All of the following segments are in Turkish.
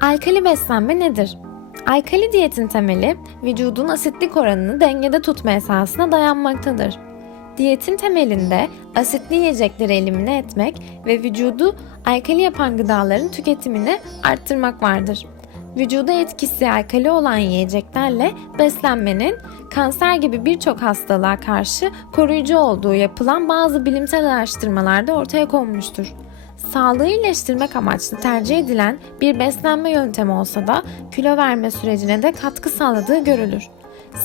Alkali beslenme nedir? Alkali diyetin temeli vücudun asitlik oranını dengede tutma esasına dayanmaktadır. Diyetin temelinde asitli yiyecekleri elimine etmek ve vücudu alkali yapan gıdaların tüketimini arttırmak vardır. Vücuda etkisi alkali olan yiyeceklerle beslenmenin kanser gibi birçok hastalığa karşı koruyucu olduğu yapılan bazı bilimsel araştırmalarda ortaya konmuştur. Sağlığı iyileştirmek amaçlı tercih edilen bir beslenme yöntemi olsa da kilo verme sürecine de katkı sağladığı görülür.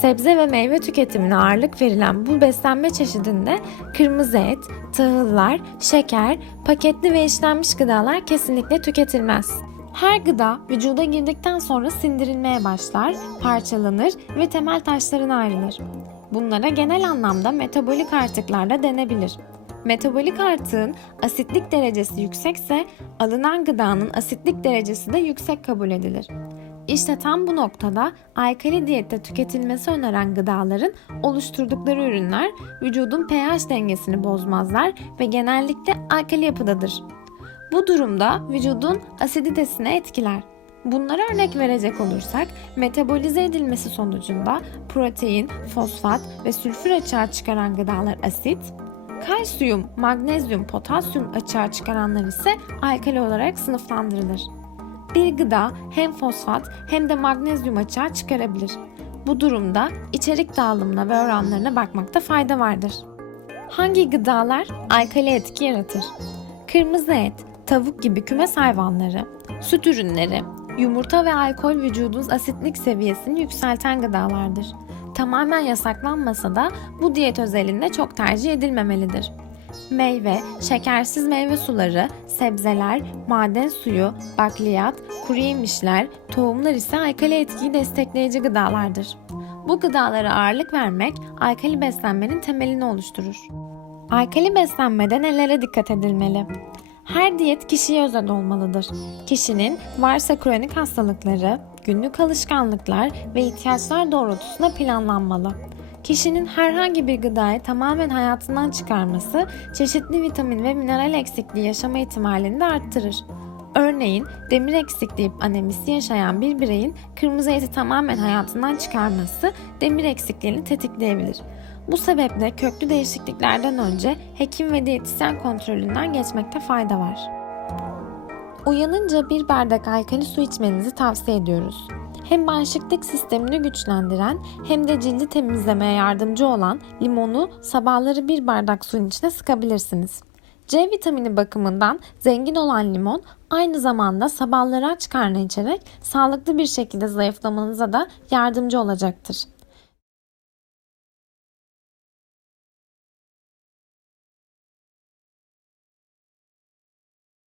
Sebze ve meyve tüketimine ağırlık verilen bu beslenme çeşidinde kırmızı et, tahıllar, şeker, paketli ve işlenmiş gıdalar kesinlikle tüketilmez. Her gıda vücuda girdikten sonra sindirilmeye başlar, parçalanır ve temel taşlarına ayrılır. Bunlara genel anlamda metabolik artıklar da denebilir. Metabolik artığın asitlik derecesi yüksekse alınan gıdanın asitlik derecesi de yüksek kabul edilir. İşte tam bu noktada alkali diyette tüketilmesi öneren gıdaların oluşturdukları ürünler vücudun pH dengesini bozmazlar ve genellikle alkali yapıdadır. Bu durumda vücudun asiditesine etkiler. Bunlara örnek verecek olursak metabolize edilmesi sonucunda protein, fosfat ve sülfür açığa çıkaran gıdalar asit, kalsiyum, magnezyum, potasyum açığa çıkaranlar ise alkali olarak sınıflandırılır. Bir gıda hem fosfat hem de magnezyum açığa çıkarabilir. Bu durumda içerik dağılımına ve oranlarına bakmakta fayda vardır. Hangi gıdalar alkali etki yaratır? Kırmızı et, tavuk gibi kümes hayvanları, süt ürünleri, yumurta ve alkol vücudun asitlik seviyesini yükselten gıdalardır. Tamamen yasaklanmasa da bu diyet özelinde çok tercih edilmemelidir. Meyve, şekersiz meyve suları, sebzeler, maden suyu, bakliyat, kuru yemişler, tohumlar ise alkali etkiyi destekleyici gıdalardır. Bu gıdalara ağırlık vermek alkali beslenmenin temelini oluşturur. Alkali beslenmede nelere dikkat edilmeli? Her diyet kişiye özel olmalıdır. Kişinin varsa kronik hastalıkları, günlük alışkanlıklar ve ihtiyaçlar doğrultusunda planlanmalı. Kişinin herhangi bir gıdayı tamamen hayatından çıkarması çeşitli vitamin ve mineral eksikliği yaşama ihtimalini de arttırır. Örneğin demir eksikliği anemisi yaşayan bir bireyin kırmızı eti tamamen hayatından çıkarması demir eksikliğini tetikleyebilir. Bu sebeple köklü değişikliklerden önce hekim ve diyetisyen kontrolünden geçmekte fayda var. Uyanınca bir bardak alkali su içmenizi tavsiye ediyoruz. Hem bağışıklık sistemini güçlendiren hem de cildi temizlemeye yardımcı olan limonu sabahları bir bardak suyun içine sıkabilirsiniz. C vitamini bakımından zengin olan limon aynı zamanda sabahları aç karnı içerek sağlıklı bir şekilde zayıflamanıza da yardımcı olacaktır.